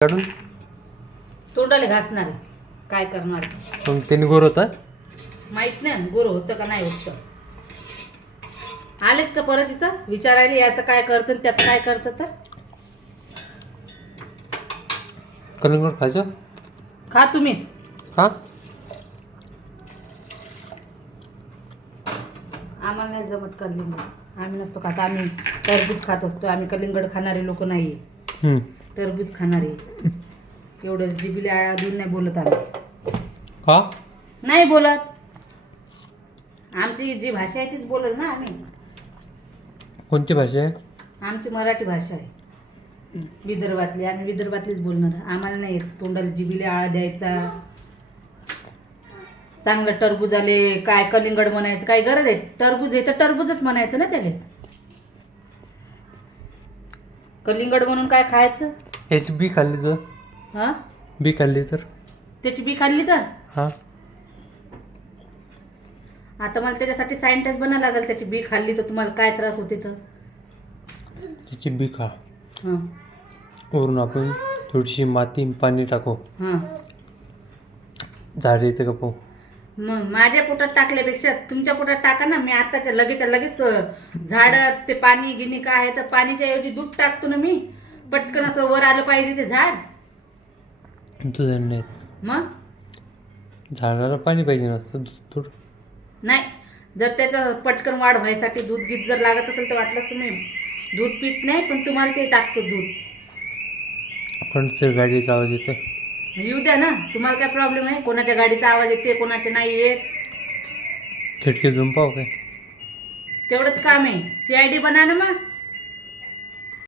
काढून तोंडाला घासणार आहे. काय करणार मग त्यांनी गोर होता. माहित नाही गोर होतं का नाही होतं. आलेच का परत इथं विचारायला याचं काय करतं आणि त्याचं काय करतं. तर कलिंगड खायचं खा तुम्हीच. का आम्हाला नाही जमत कलिंगड. आम्ही नसतो खात. आम्ही टरबूज खात असतो. आम्ही कलिंगड खाणारे लोक नाही. टरबूज खाणारे. एवढं जिबीला आळा देऊन नाही बोलत आम्ही. का नाही बोलत. आमची जी भाषा आहे तीच बोलल ना आम्ही. कोणती भाषा आहे? आमची मराठी भाषा आहे विदर्भातली. आम्ही विदर्भातलीच बोलणार. आम्हाला नाही येत तोंडाला जिबीला आळा द्यायचा. चांगलं टरबूज आले काय कलिंगड म्हणायचं काय गरज आहे. टरबूज आहे तर टरबूजच म्हणायचं ना त्याला. कलिंगड म्हणून काय खायचं. याची बी खाल्ली तर हां बी खाल्ली तर त्याची बी खाल्ली तर हां आता मला त्याच्यासाठी सायंटिस्ट बनायला लागेल. त्याची बी खाल्ली तर तुम्हाला काय त्रास होते तर. त्याची बी खा. हां वरून आपण थोडीशी माती आणि पाणी टाकू. हां झाड येते का पाहू. मग माझ्या पोटात टाकल्यापेक्षा तुमच्या पोटात टाका ना. मी आताच्या लगेच झाड ते पाणी गिनी काय आहे तर पाणीच्या ऐवजी दूध टाकतो ना मी. पटकन असं वर आलं पाहिजे ते झाड. तुझं नाही मग झाडाला पाणी पाहिजे नसतं थोडं. नाही जर त्याचं पटकन वाढ व्हायसाठी दूध गीत जर लागत असेल तर वाटलंच तुम्ही दूध पित नाही पण तुम्हाला ते टाकतं दूध. पण ते गाडीचा आवाज येतो. येऊ द्या ना. तुम्हाला काय प्रॉब्लेम आहे. कोणाच्या गाडीचा आवाज येते कोणाचे नाही येत. खिडकी झुंपाव काय तेवढंच काम आहे. CID बना ना मग.